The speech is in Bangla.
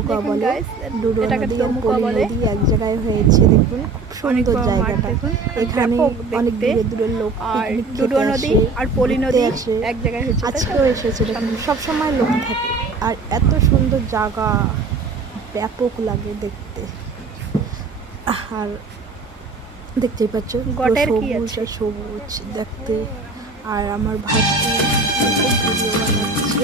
দোমুকা বলে, ডুডো নদী আর পলি নদী এক জায়গায় হয়েছে। দেখুন খুব সুন্দর জায়গাটা। এখানে অনেক দূরে দূরের লোক পিকনিক খেতে আসে, ঘুরতে আসে। আজকেও এসেছে, দেখুন সবসময় লোক থাকে। আর এত সুন্দর জায়গা, ব্যাপক লাগে দেখতে। আর দেখতেই পাচ্ছ সবুজ আর সবুজ দেখতে। আর আমার ভাস্তি খুব ভিডিও বানাচ্ছে।